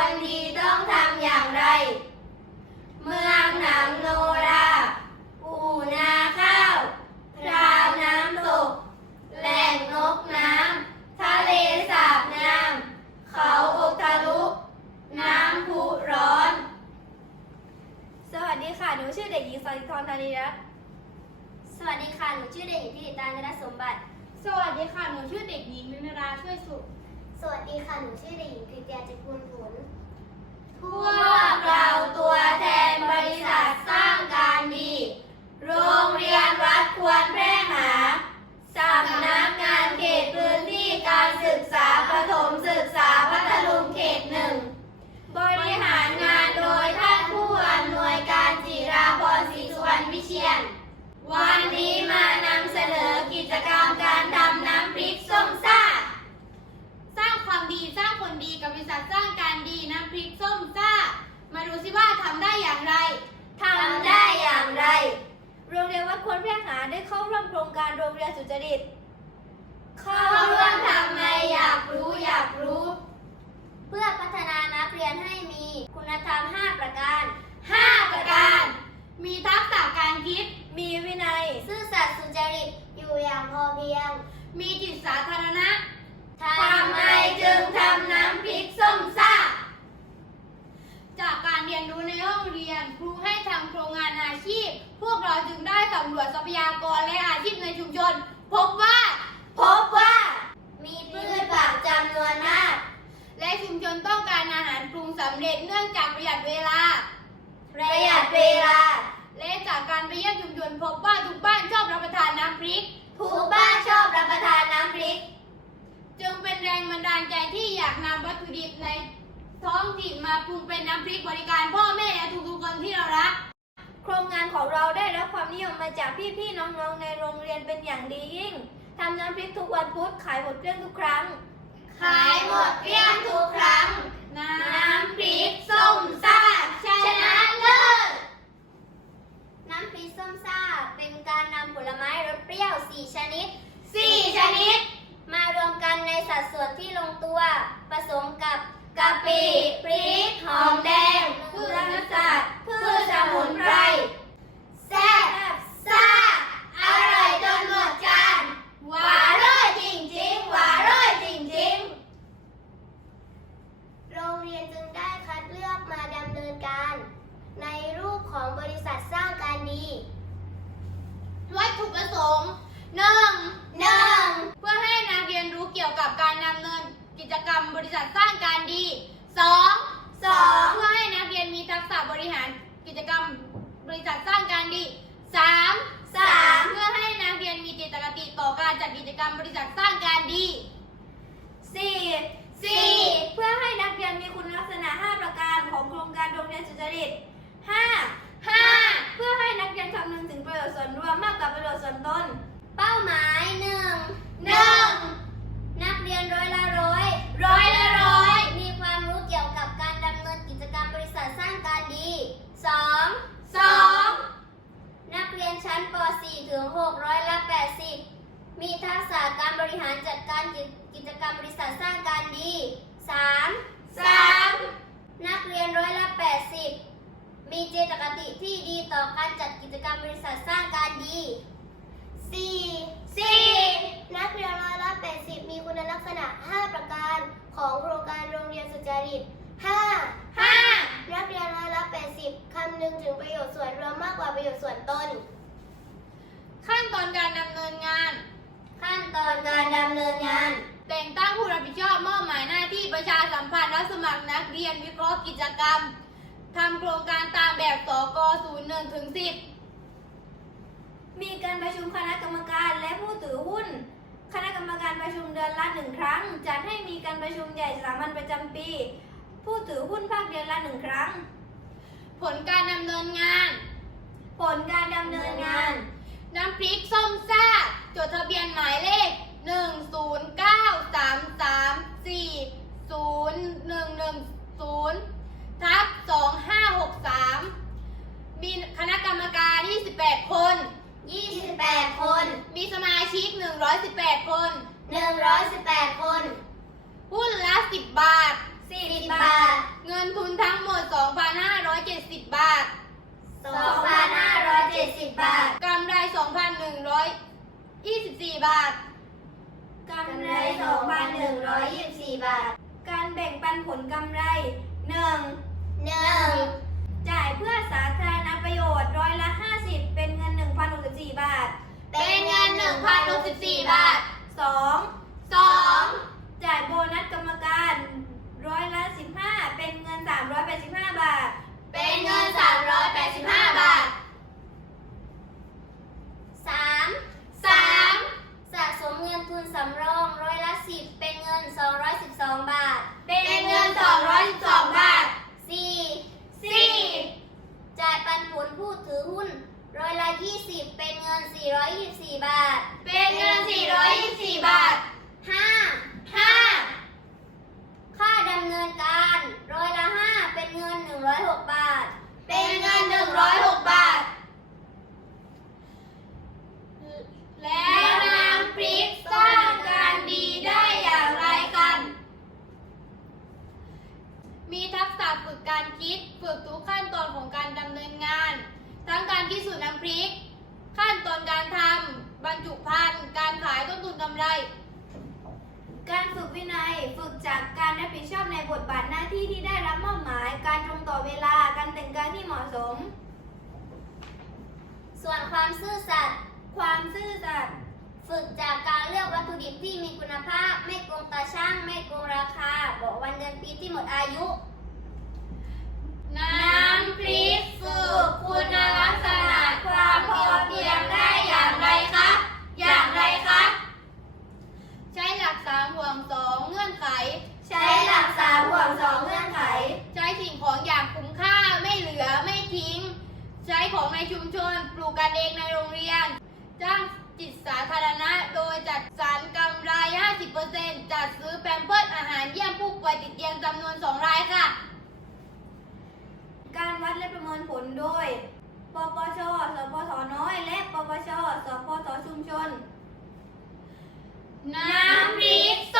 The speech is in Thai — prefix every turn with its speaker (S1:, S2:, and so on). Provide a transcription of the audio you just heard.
S1: วันดีต้องทำอย่างไรเมืองหนังโนราอู่นาข้าวพราวน้ำตกแหล่งนกน้ำทะเลสาบน้ำเขาอกทะลุน้ำพุร้อนสวัสดีค่ะหนูชื่อเด็กหญิงสริธร ธานีรัตน์สวัสดีค่ะหนูชื่อเด็กหญิงธิติตานสมบัติ
S2: สวัสดีค่ะหนูชื่อเด็กหญิงนินราช่วยสุข
S1: สวัสดีค่ะหนูชื่อเด็กหญิงกฤติยาจักรผลพวกเราตัวแทนบริษัทสร้างการดีโรงเรียนวัดควรแพร่หาสำนักงานเขตพื้นที่การศึกษาประถมศึกษาพัทลุงเขตหนึ่งบริหารงานโดยท่านผู้อำนวยการจิราพรศรีสุวรรณวิเชียรวันนี้มานำเสนอกิจกรรมการทำน้ำพริกส้มซ่า
S2: สร้างความดีสร้างคนดีกับบริษัทสร้างการดีน้ำพริกส้มซ่ามาดูสิว่าทำได้อย่างไร
S1: ทำได้อย่างไรโรงเรียนวัดควรแพร่หาได้เข้าร่วมโครงการโรงเรียนสุจริตเข้าร่วมทำไมอยากรู้เพื่อพัฒนานักเรียนให้มีคุณธรรม5ประการ
S2: มีทักษะการคิด
S1: มีวินัยซื่อสัตย์สุจริตอยู่อย่างพอเพียง
S2: มีจิตสาธารณะ
S1: ทำไมจึงทำน้ำพริกส้มซ่า
S2: จากการเรียนรู้ในห้องเรียนครูให้ทำโครงงานอาชีพพวกเราจึงได้สำรวจทรัพยากรและอาชีพในชุมชนพบว่า
S1: มีพืชผักจำนวนมาก
S2: และชุมชนต้องการอาหารปรุงสำเร็จเนื่องจากประหยัดเวลาและจากการไปเยี่ยมชุมชนพบว่าทุกบ้านชอบรับประทานน้ำพริกจึงเป็นแรงบันดาลใจที่อยากนำวัตถุดิบในท้องถิ่นมาปรุงเป็นน้ำพริกบริการพ่อแม่และทุกๆคนที่เรารัก
S1: โครงงานของเราได้รับความนิยมมาจากพี่ๆน้องๆในโรงเรียนเป็นอย่างดียิ่งทำน้ำพริกทุกวันพุธขายหมดเกลี้ยงทุกครั้งน้ำพริกส้มซ่าชนะเลิศน้ำพริกส้มซ่าเป็นการนำผลไม้รสเปรี้ยว4ชนิดมารวมกันในสัดส่วนที่ลงตัวผสมกับกะปิพริกหอมแดงพืชสัตว์พืชสมุนไพรแซ่บซ่าอร่อยจนหมดจานหวานอร่อยจริงๆโรงเรียนจึงได้คัดเลือกมาดำเนินการในรูปของบริษัทสร้างการดี
S2: วัตถุประสงค์ 1. เพื่อให้นักเรียนรู้เกี่ยวกับการดำเนินกิจกรรมบริษัทสร้างการดี 2. เพื่อให้นักเรียนมีทักษะบริหารกิจกรรมบริษัทสร้างการดี 3. เพื่อให้นักเรียนมีจิตคติต่อการจัดกิจกรรมบริษัทสร้างการดี
S1: 4. เพื่อให้นักเรียนมีคุณลักษณะ5ประการของโครงการโรงเรียนสุจริต 5. เพื่อให้นักเรียนคำนึงถึงประโยชน์ส่วนรวมมากกว่าประโยชน์ส่วนตนเป้าหมาย 1. นักเรียนร้อยละร้อยมีความรู้เกี่ยวกับการดำเนินกิจกรรมบริษัทสร้างการดี 2. นักเรียนชั้นป .4 ถึง 6ร้อยละ80มีทักษะการบริหารจัดการกิจกรรมบริษัทสร้างการดี 3. นักเรียนร้อยละ80มีเจตคติที่ดีต่อการจัดกิจกรรมบริษัทสร้างการดี 4. นักเรียนร้อยละ80มีคุณลักษณะ5ประการของโครงการโรงเรียนสุจริต 5. นักเรียนร้อยละ80คำนึงถึงประโยชน์ส่วนรวมมากกว่าประโยชน์ส่วนตน
S2: ขั้นตอนการดำเนินงานแต่งตั้งผู้รับผิดชอบมอบหมายหน้าที่ประชาสัมพันธ์รับสมัครนักเรียนวิเคราะห์กิจกรรมทำโครงการตามแบบสก01ถึง10
S1: มีการประชุมคณะกรรมการและผู้ถือหุ้นคณะกรรมการประชุมเดือนละ1ครั้งจัดให้มีการประชุมใหญ่สามัญประจำปีผู้ถือหุ้นภาคเดือนละ1ครั้ง
S2: ผลการดำเนินงานน้ำพริกส้มซ่าจดทะเบียนหมายเลข1093340/2563มีคณะกรรมการ28 คนมีสมาชิก118 คน
S1: หุ้น
S2: ละ10 บาท
S1: 10 บาท
S2: เงิน
S1: 2,570 บาท
S2: กำไร 2,124 บาท
S1: กำไร 2,124 บาท
S3: การแบ่งปันผลกำไร 1.
S1: 1.
S3: จ่ายเพื่อสาธารณประโยชน์ร้อยละ 50 เป็นเงิน 1,064 บาท
S1: เป็นเงิน 1,064 บาท
S3: 2.
S1: 2.
S3: จ่ายโบนัสกรรมการร้อยละ 15 เป็นเงิน 385 บาท
S1: เป็นเงิน 385 บาท 3. สะสมเงินทุนสำรองร้อยละ 10 เป็นเงิน 212 บาท เป็นเงิน 212 บาท 4. จ่ายปันผลผู้ถือหุ้นร้อยละ 20 เป็นเงิน 424 บาท เป็นเงิน 424 บาท 5. ค่าดำเนินการร้อยละ 5 เป็นเงิน 106 บาท เป็นเงิน 106 บาท
S2: แล้วน้ำพริกสร้างการดีได้อย่างไรกัน มีทักษะฝึกการคิด ฝึกทุกขั้นตอนของการดำเนินงาน ทั้งการพิสูจน์น้ำพริก ขั้นตอนการทำ บรรจุภัณฑ์ การขายต้นทุนกำไร
S3: การฝึกวินัย ฝึกจากการรับผิดชอบในบทบาทหน้าที่ที่ได้รับมอบหมาย การตรงต่อเวลา การแต่งกายที่เหมาะสม
S1: ส่วนความซื่อสัตย์
S3: ความซื่อสัตย์
S1: ฝึกจากการเลือกวัตถุดิบที่มีคุณภาพ ไม่โกงตาช่าง ไม่โกงราคา บอกวันเดือนปีที่หมดอายุ
S2: น้ำพริกฝึกคุณลักษณะความพอเพียงได้อย่างไรคะ อย่างไรคะ ใช้หลัก3ห่วง2เงื่อนไข
S1: ใช้หลัก3ห่วง2เงื่อนไข
S2: ใช้สิ่งของอย่างคุ้มค่าไม่เหลือไม่ทิ้ง ใช้ของในชุมชนปลูกกันเองในโรงเรียน จ้างจิตสาธารณะโดยจัดสรรกำไร 50% จัดซื้อแพมเพิร์สอาหารเยี่ยมผู้ป่วยติดเตียงจำนวน2 รายค่ะ
S3: การวัดและประเมินผลโดย ปปช สปทน้อย และปปช สปทชุมชน
S2: น้ำพริกส